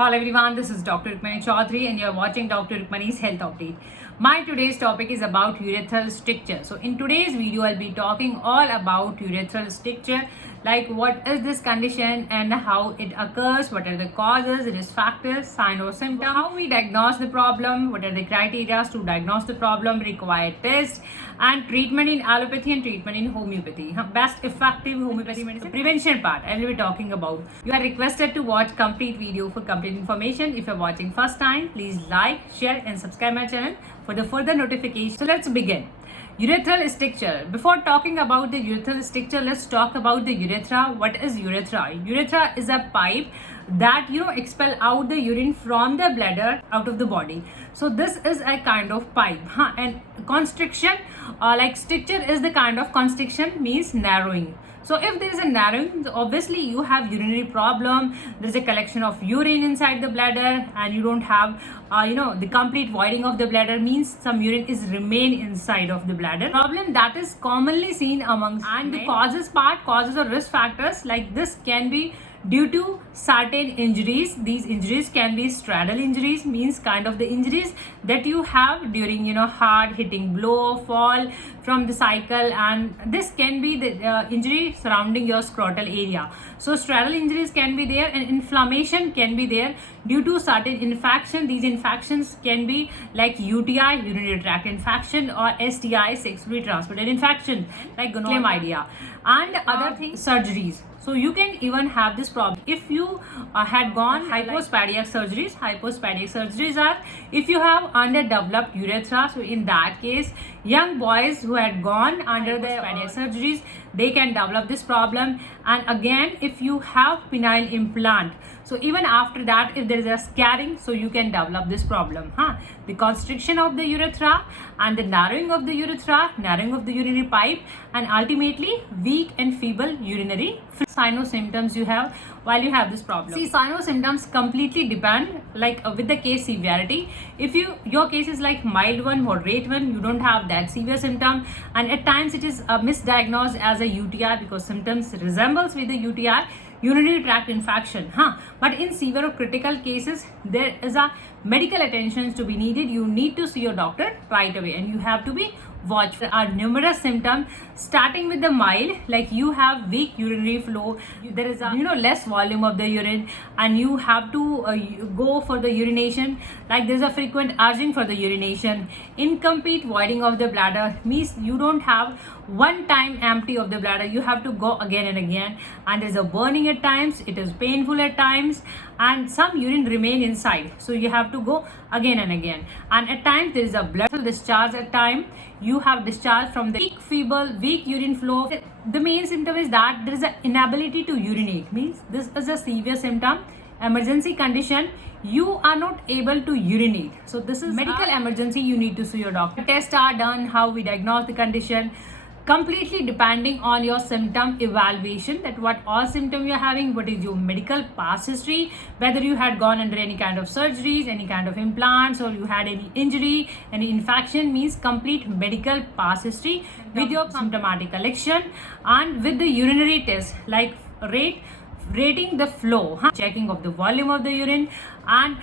Hello everyone, this is Dr.RUkmani Choudhary and you are watching Dr.RUkmani's Health Update. My today's topic is about urethral stricture. So in today's video, I'll be talking all about urethral stricture, like what is this condition and how it occurs, what are the causes, risk factors, sign or symptom, how we diagnose the problem, what are the criteria to diagnose the problem, required tests, and treatment in allopathy and treatment in homeopathy. Best effective homeopathy medicine. Prevention part I'll be talking about. You are requested to watch complete video for complete information. If you're watching first time, please like, share and subscribe my channel for the further notification. So let's begin. Urethral stricture. Before talking about the urethral stricture, let's talk about the urethra. What is urethra? Urethra is a pipe that expel out the urine from the bladder out of the body. So this is a kind of pipe, and constriction, like stricture is the kind of constriction, means narrowing. So if there is a narrowing, obviously you have urinary problem, there is a collection of urine inside the bladder and you don't have the complete voiding of the bladder, means some urine is remain inside of the bladder. Problem that is commonly seen amongst and the causes or risk factors, like this can be due to certain injuries. These injuries can be straddle injuries, means kind of the injuries that you have during hard hitting blow, fall from the cycle, and this can be the injury surrounding your scrotal area. So straddle injuries can be there, and inflammation can be there due to certain infection. These infections can be like UTI, urinary tract infection, or STI, sexually transmitted infection like chlamydia, and other things, surgeries. So you can even have this problem if you had gone hypospadias surgeries. Hypospadias surgeries are if you have underdeveloped urethra. So in that case, young boys who had gone under the hypospadias surgeries, they can develop this problem. And again, if you have penile implant, so even after that, if there is a scarring, so you can develop this problem. The constriction of the urethra and the narrowing of the urethra, narrowing of the urinary pipe, and ultimately weak and feeble urinary sign or symptoms you have while you have this problem. See, sign or symptoms completely depend with the case severity. If your case is like mild one, moderate one, you don't have that severe symptom, and at times it is misdiagnosed as a UTI because symptoms resembles with the UTI, urinary tract infection. But in severe or critical cases, there is a medical attention to be needed. You need to see your doctor right away and you have to be watchful. There are numerous symptoms starting with the mild, like you have weak urinary flow, there is a less volume of the urine, and you have to go for the urination, like there's a frequent urging for the urination. Incomplete voiding of the bladder means you don't have one time empty of the bladder, you have to go again and again, and there's a burning at times, it is painful at times, and some urine remain inside, so you have to go again and again. And at times there is a blood discharge. At time you have discharge from the weak urine flow. The main symptom is that there is an inability to urinate, means this is a severe symptom, emergency condition, you are not able to urinate. So this is medical emergency, you need to see your doctor. Tests are done, how we diagnose the condition, completely depending on your symptom evaluation, that what all symptom you're having, what is your medical past history, whether you had gone under any kind of surgeries, any kind of implants, or you had any injury, any infection, means complete medical past history with your symptomatic collection, and with the urinary test like rating the flow, checking of the volume of the urine, and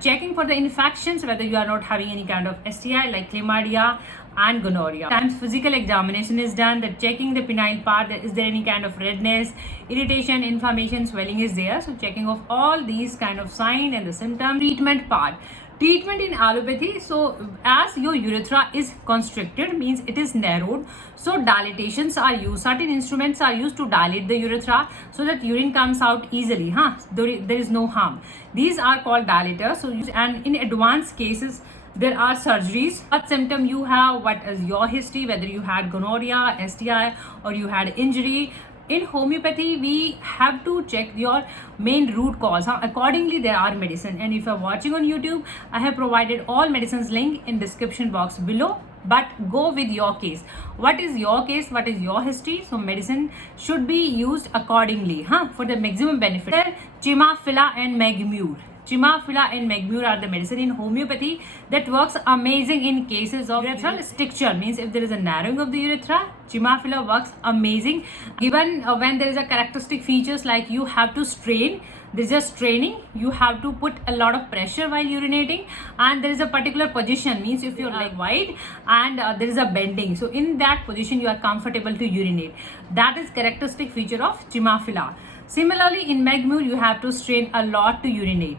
checking for the infections, whether you are not having any kind of STI like chlamydia and gonorrhea. Sometimes physical examination is done, that checking the penile part, is there any kind of redness, irritation, inflammation, swelling is there. So checking of all these kind of sign and the symptom. Treatment part. Treatment in allopathy, so as your urethra is constricted, means it is narrowed, so dilatations are used, certain instruments are used to dilate the urethra so that urine comes out easily. There is no harm. These are called dilators. So and in advanced cases there are surgeries. What symptom you have, what is your history, whether you had gonorrhea, STI, or you had injury. In homeopathy, we have to check your main root cause. Accordingly, there are medicine. And if you're watching on YouTube, I have provided all medicines link in description box below. But go with your case. What is your case? What is your history? So medicine should be used accordingly for the maximum benefit. Chimaphila and Megmure. Chimaphila and Megmure are the medicine in homeopathy that works amazing in cases of urethral stricture. Means if there is a narrowing of the urethra, Chimaphila works amazing. Given when there is a characteristic features like you have to strain, there is a straining, you have to put a lot of pressure while urinating, and there is a particular position, means if you're like wide and there is a bending, so in that position you are comfortable to urinate. That is characteristic feature of Chimaphila. Similarly, in Megmure you have to strain a lot to urinate.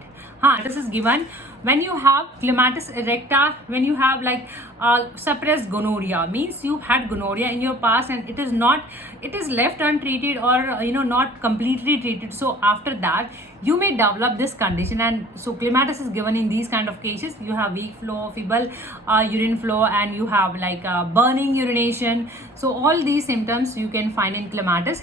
This is given when you have clematis erecta, when you have like suppressed gonorrhea, means you had gonorrhea in your past and it is left untreated or not completely treated. So after that you may develop this condition, and so clematis is given in these kind of cases. You have weak flow, feeble urine flow, and you have like burning urination. So all these symptoms you can find in clematis.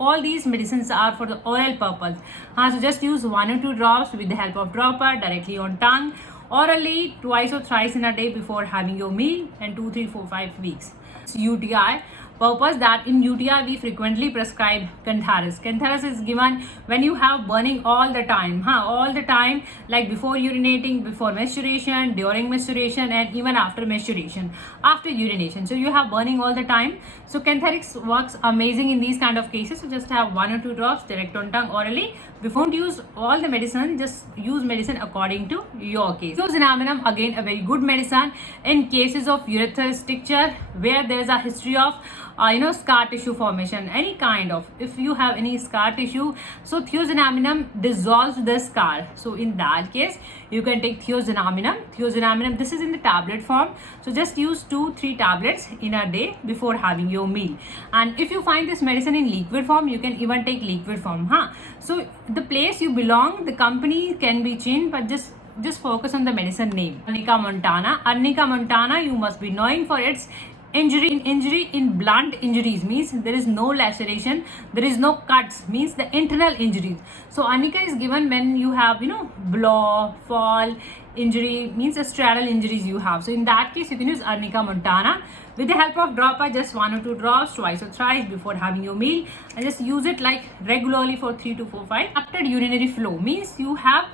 All these medicines are for the oral purpose. So just use 1 or 2 drops with the help of dropper directly on tongue, orally twice or thrice in a day before having your meal, and 2, 3, 4, 5 weeks. It's UTI purpose, that in UTI we frequently prescribe cantharis. Cantharis is given when you have burning all the time, like before urinating, before menstruation, during menstruation, and even after menstruation, after urination. So you have burning all the time. So cantharis works amazing in these kind of cases. So just have 1 or 2 drops direct on tongue orally. Before, don't use all the medicine, just use medicine according to your case. Cleanliness, again a very good medicine in cases of urethral stricture where there is a history of scar tissue formation, any kind of, if you have any scar tissue, so thiocyanamidum dissolves the scar. So in that case you can take thiocyanamidum. This is in the tablet form, so just use 2-3 tablets in a day before having your meal. And if you find this medicine in liquid form, you can even take liquid form. So the place you belong, the company can be changed, but just focus on the medicine name. Arnica montana, you must be knowing for its injury in blunt injuries, means there is no laceration, there is no cuts, means the internal injuries. So arnica is given when you have blow, fall, injury, means straddle injuries you have. So in that case you can use arnica montana with the help of dropper, just 1 or 2 drops twice or thrice before having your meal, and just use it like regularly for 3 to 4, 5. After urinary flow, means you have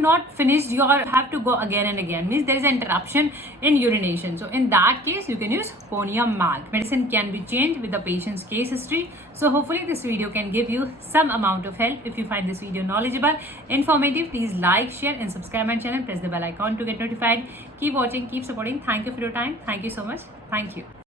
not finished, you have to go again and again, means there is an interruption in urination. So in that case you can use conium mag. Medicine can be changed with the patient's case history. So hopefully this video can give you some amount of help. If you find this video knowledgeable, informative, please like, share and subscribe my channel. Press the bell icon to get notified. Keep watching, keep supporting. Thank you for your time. Thank you so much. Thank you.